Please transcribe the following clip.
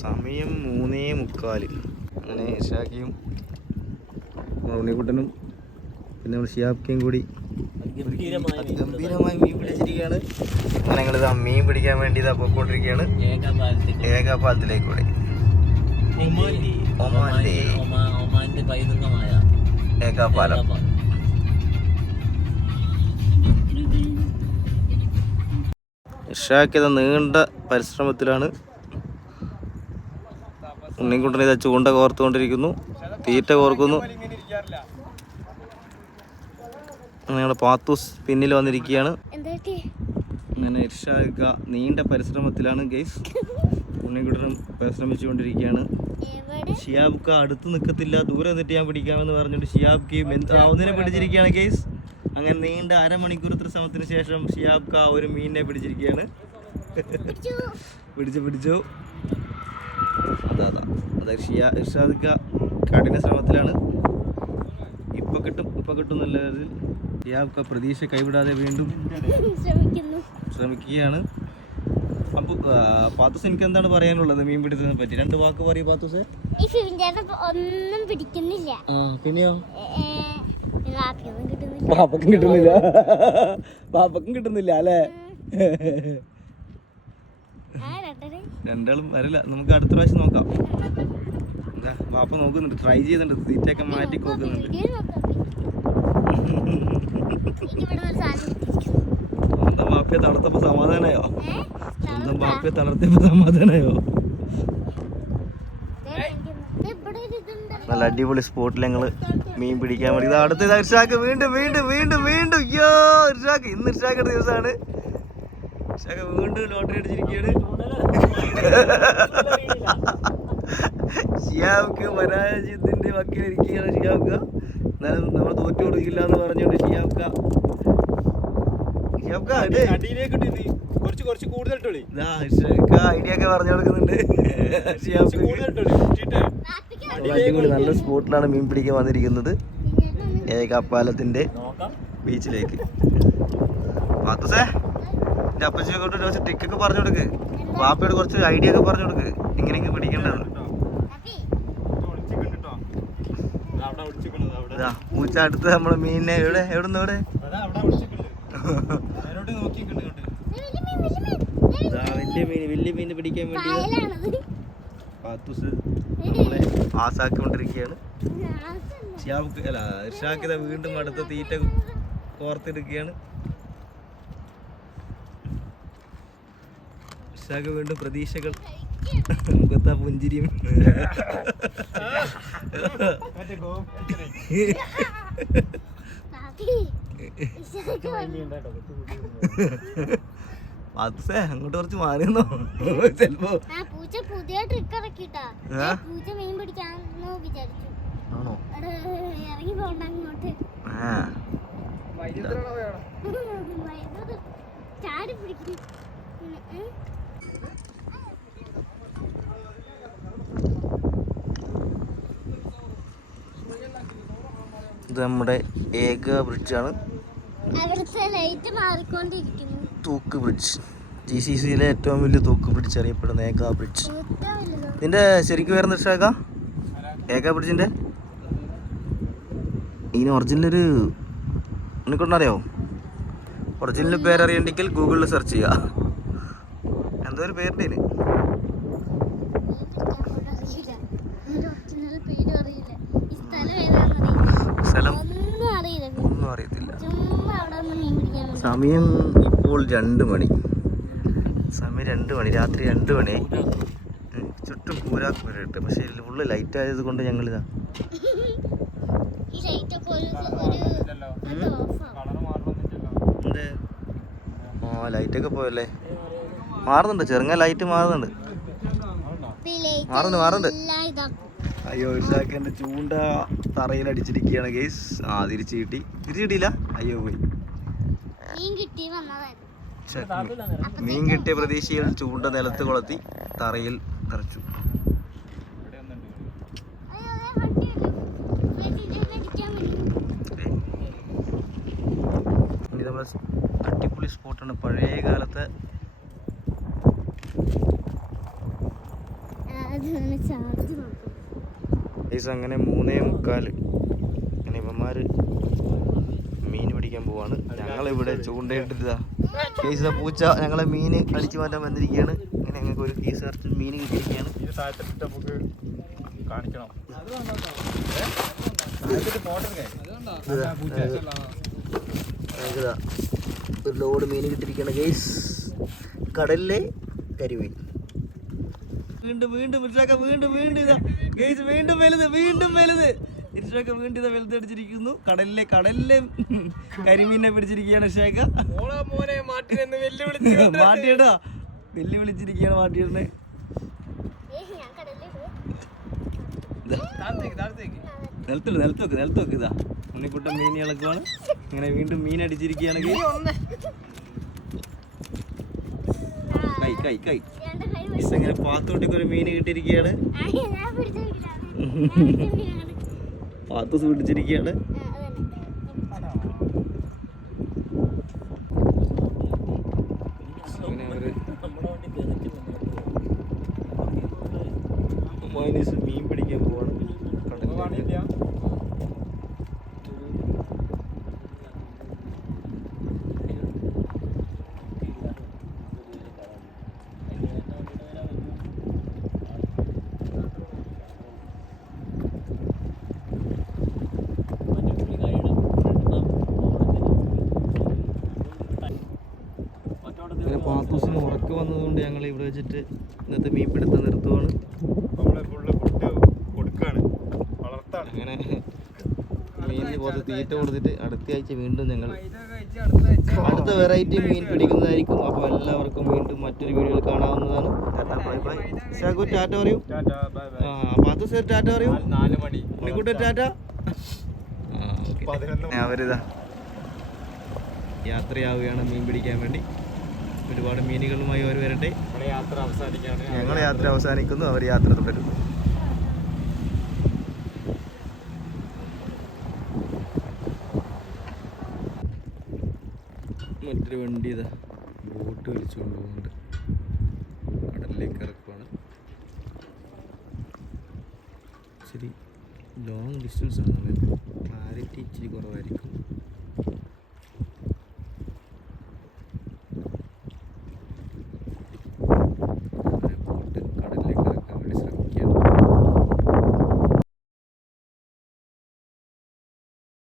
സമയം 3:45. അങ്ങനെ ഇഷാക്കിയും ഉണ്ണിക്കുട്ടനും പിന്നെ നമ്മൾ ഷിയാബ്ക്കയും കൂടി ഗംഭീരമായി മീൻ പിടിച്ചിരിക്കുകയാണ്. അങ്ങനെ ഞങ്ങളിതാ മീൻ പിടിക്കാൻ വേണ്ടി ഇതാ പോയിക്കൊണ്ടിരിക്കുകയാണ് ഏകാപാലത്തിലേക്ക് കൂടി. ഏകാപാലം. ഇഷാക്കിയത് നീണ്ട പരിശ്രമത്തിലാണ്. ഉണ്ണിക്കുട്ടൻ ഇതാ ചൂണ്ട കോർത്തുകൊണ്ടിരിക്കുന്നു, തീറ്റ കോർക്കുന്നു. ഞങ്ങളുടെ പാത്തൂസ് പിന്നിൽ വന്നിരിക്കുകയാണ്. അങ്ങനെ ഇർഷാക്ക നീണ്ട പരിശ്രമത്തിലാണ് ഗൈസ്. ഉണ്ണിക്കുട്ടനും പരിശ്രമിച്ചുകൊണ്ടിരിക്കുകയാണ്. ഷിയാബ്ക്ക അടുത്ത് നിൽക്കത്തില്ല, ദൂരെ നിന്നിട്ട് ഞാൻ പിടിക്കാമെന്ന് പറഞ്ഞിട്ട് ഷിയാബ്ക്കയും ഒന്നിനെ പിടിച്ചിരിക്കുകയാണ് ഗൈസ്. അങ്ങനെ നീണ്ട അരമണിക്കൂർ ശ്രമത്തിന് ശേഷം ഷിയാബ്ക്ക ഒരു മീനിനെ പിടിച്ചിരിക്കുകയാണ്. പിടിച്ചു. അതെ ഇർഷാദ്ക്ക കഠിന ശ്രമത്തിലാണ്. ഇപ്പൊ കിട്ടും നല്ലതിൽ. ഷിയാബ്ക്ക പ്രതീക്ഷ കൈവിടാതെ വീണ്ടും ശ്രമിക്കുകയാണ്. അപ്പോൾ പാത്തൂസ് എനിക്ക് എന്താണ് പറയാനുള്ളത് മീൻ പിടുത്തതിനെ പറ്റി? 2 വാക്ക് പറയൂ പാത്തൂസ്. ഒന്നും പിടിക്കുന്നില്ല. പിന്നെയോ? പാപ്പക്കും കിട്ടുന്നില്ല അല്ലേ? രണ്ടാളും വരില്ല. നമുക്ക് അടുത്ത പ്രാവശ്യം നോക്കാം. എന്താ പാപ്പ നോക്കുന്നുണ്ട്, ട്രൈ ചെയ്യുന്നുണ്ട്, തീറ്റയൊക്കെ മാറ്റി നോക്കുന്നുണ്ട്. സ്വന്തം പാപ്പയെ തളർത്തപ്പോ സമാധാനായോ? നല്ല അടിപൊളി സ്പോട്ടിൽ ഞങ്ങള് മീൻ പിടിക്കാൻ വേണ്ടി ഇത് അടുത്ത ഇർഷാക്ക് വീണ്ടും അയ്യോ ഇർഷാക്ക് ഇന്ന് ഇർഷാക്കിന്റെ ദിവസമാണ്. ഇർഷാക്ക് വീണ്ടും ലോട്ടറി അടിച്ചിരിക്കുകയാണ്. ഷിയാബ്ക്ക് പരാജയത്തിന്റെ വക്കിലിരിക്കുകയാണ് ഷിയാബ്ക്ക. എന്നാലും നമ്മൾ തോറ്റു കൊടുക്കില്ല എന്ന് പറഞ്ഞുകൊണ്ട് ഷിയാബ്ക്ക കുറച്ച് കൂടുതൽ ഐഡിയ ഒക്കെ പറഞ്ഞു കൊടുക്കുന്നുണ്ട്. അടിപൊളി നല്ല സ്പോട്ടിലാണ് മീൻ പിടിക്കാൻ വന്നിരിക്കുന്നത് ഏകാപാലത്തിന്റെ ബീച്ചിലേക്ക്. പാത്തൂസേ എന്റെ അപ്പച്ചനെ കൊണ്ട് കുറച്ച് ട്രിക്കൊക്കെ പറഞ്ഞു കൊടുക്ക്, പാപ്പയോട് കുറച്ച് ഐഡിയ ഒക്കെ പറഞ്ഞു കൊടുക്ക് എങ്ങനെയൊക്കെ പിടിക്കേണ്ടത്. പൂച്ച അടുത്ത് നമ്മളെ മീനിനെ എവിടുന്ന് വലിയ മീൻ പിടിക്കാൻ വേണ്ടി പാത്തൂസ് നമ്മളെ ആസാക്കിക്കൊണ്ടിരിക്കുകയാണ്. ഇർഷാക്കിത വീണ്ടും അടുത്ത തീറ്റ കോർത്തെടുക്കുകയാണ്. ഇർഷാക്ക് വീണ്ടും പ്രതീക്ഷകൾ, മുഖത്താ പുഞ്ചിരിയും. പാത്തൂസേ അങ്ങോട്ട് കുറച്ച് മാറിയെന്നോ ചെലപ്പോ. പുതിയ ട്രിക്ക് ഇറക്കിട്ടാ പൂച്ച മീൻ പിടിക്കാന്ന് വിചാരിച്ചു. ആണോ? ഇറങ്ങി പോണ്ട അങ്ങോട്ട്. ചാടി പിടിക്കുന്നു. ഇത് നമ്മുടെ ഏക ബ്രിഡ്ജാണ്. തൂക്ക് ബ്രിഡ്ജ്, GCCയിലെ ഏറ്റവും വലിയ തൂക്ക് ബ്രിഡ്ജ് അറിയപ്പെടുന്ന ഏക ബ്രിഡ്ജ്. ഇതിന്റെ ശരിക്കും വരുന്ന ഇർഷാക്ക ഏക ബ്രിഡ്ജിന്റെ ഇതിന് ഒറിജിനലൊരു എനിക്കൊണ്ടറിയാവോ? ഒറിജിനൽ പേരറിയണ്ടെങ്കിൽ ഗൂഗിളിൽ സെർച്ച് ചെയ്യുക. എന്തോ ഒരു പേരുണ്ട് ഇതിന്. സ്ഥലം ഒന്നും അറിയത്തില്ല. സമയം ഇപ്പോൾ 2 മണി. രാത്രി 2 മണി. ചുറ്റും കൂരാക്കൂരിട്ട്, പക്ഷേ ഫുള്ള് ലൈറ്റ് ആയത് കൊണ്ട് ഞങ്ങളിതാ ലൈറ്റൊക്കെ പോയല്ലേ. മാറുന്നുണ്ട്, ചെറുങ്ങ ലൈറ്റ് മാറുന്നുണ്ട്. അയ്യോ ഇർഷാക്കിന്റെ ചൂണ്ട തറയിൽ അടിച്ചിരിക്കുകയാണ് ഗൈസ്. തിരിച്ചു കിട്ടിയില്ല. അയ്യോ പോയി. മീൻ കിട്ടിയ പ്രതീക്ഷയിൽ ചൂണ്ട നിലത്ത് കൊളത്തി തറയിൽ തറച്ചു. ഇത് നമ്മളെ അടിപൊളി സ്പോട്ടാണ്. പഴയ കാലത്തെ ചാർജ് നോക്കും. ഗൈസ് അങ്ങനെ 3:45 അങ്ങനെ ഇവന്മാര് മീൻ പിടിക്കാൻ പോവാണ്. ഞങ്ങളിവിടെ ചൂണ്ടയിട്ടിട്ടാ കേസ് പൂച്ച ഞങ്ങളെ മീൻ അടിച്ചു മാറ്റാൻ വന്നിരിക്കുകയാണ്. ഇങ്ങനെ ഞങ്ങൾക്ക് ഒരു കേസ് അറച്ച് മീൻ കിട്ടിയിരിക്കുകയാണ്. നമുക്ക് കാണിക്കണം. ഒരു ലോഡ് മീൻ കിട്ടിയിരിക്കുകയാണ് ഗൈസ്. കടലിലെ കരിമീൻ. വീണ്ടും വീണ്ടും ഇർഷാക്ക വീണ്ടും വീണ്ടും ഇതാ ഗൈസ് വീണ്ടും വലുത് ഇർഷാക്ക വീണ്ടും ഇതാ വലുത് അടിച്ചിരിക്കുന്നു. കടലിലെ കരിമീനെ പിടിച്ചിരിക്കുകയാണ് ഇർഷാക്ക. മാട്ടിയിടാ വെല്ലുവിളിച്ചിരിക്കുകയാണ് മാട്ടിയിടനെ. നിലത്ത് വെക്ക് ഇതാ ഉണ്ണിക്കുട്ടൻ മീൻ ഇളക്കുവാണ്. അങ്ങനെ വീണ്ടും മീൻ അടിച്ചിരിക്കുകയാണ്. കൈ ഇങ്ങനെ പാത്തോട്ടിക്ക് ഒരു മീൻ കിട്ടിയിരിക്കുകയാണ്. പാത്തൂസ് പിടിച്ചിരിക്കുകയാണ്. മീൻ പിടിക്കാൻ പോവാണ് കടലിലേക്ക്. അങ്ങനെ പാത്തൂസിന് ഉറക്കം വന്നതുകൊണ്ട് ഞങ്ങൾ ഇവിടെ വെച്ചിട്ട് ഇന്നത്തെ മീൻ പിടുത്തം നിർത്തുവാണ്. അങ്ങനെ മീനിന് കുറച്ച് തീറ്റ കൊടുത്തിട്ട് അടുത്ത ആഴ്ച വീണ്ടും ഞങ്ങൾ അടുത്ത വെറൈറ്റി മീൻ പിടിക്കുന്നതായിരിക്കും. അപ്പോൾ എല്ലാവർക്കും വീണ്ടും മറ്റൊരു വീഡിയോയിൽ കാണാവുന്നതാണ്. Tata bye bye. Shagu tata പറയൂ. പാത്തൂസ് ടാറ്റ പറയൂ. ഉണ്ണിക്കുട്ടൻ ടാറ്റ. അവരിതാ യാത്രയാവുകയാണ് മീൻ പിടിക്കാൻ വേണ്ടി. ഒരുപാട് മീനുകളുമായി അവർ വരട്ടെ. ഞങ്ങൾ യാത്ര അവസാനിക്കുന്നു, അവർ യാത്ര തുടരുന്നു. മറ്റൊരു വണ്ടി ഇതാ ബോട്ട് വലിച്ചുകൊണ്ട് പോകുന്നുണ്ട്. കടലിലേക്ക് ഇറക്കുവാണ്. ശരി ലോങ് ഡിസ്റ്റൻസ് ആണ്, ക്ലാരിറ്റി ഇച്ചിരി കുറവായിരിക്കും.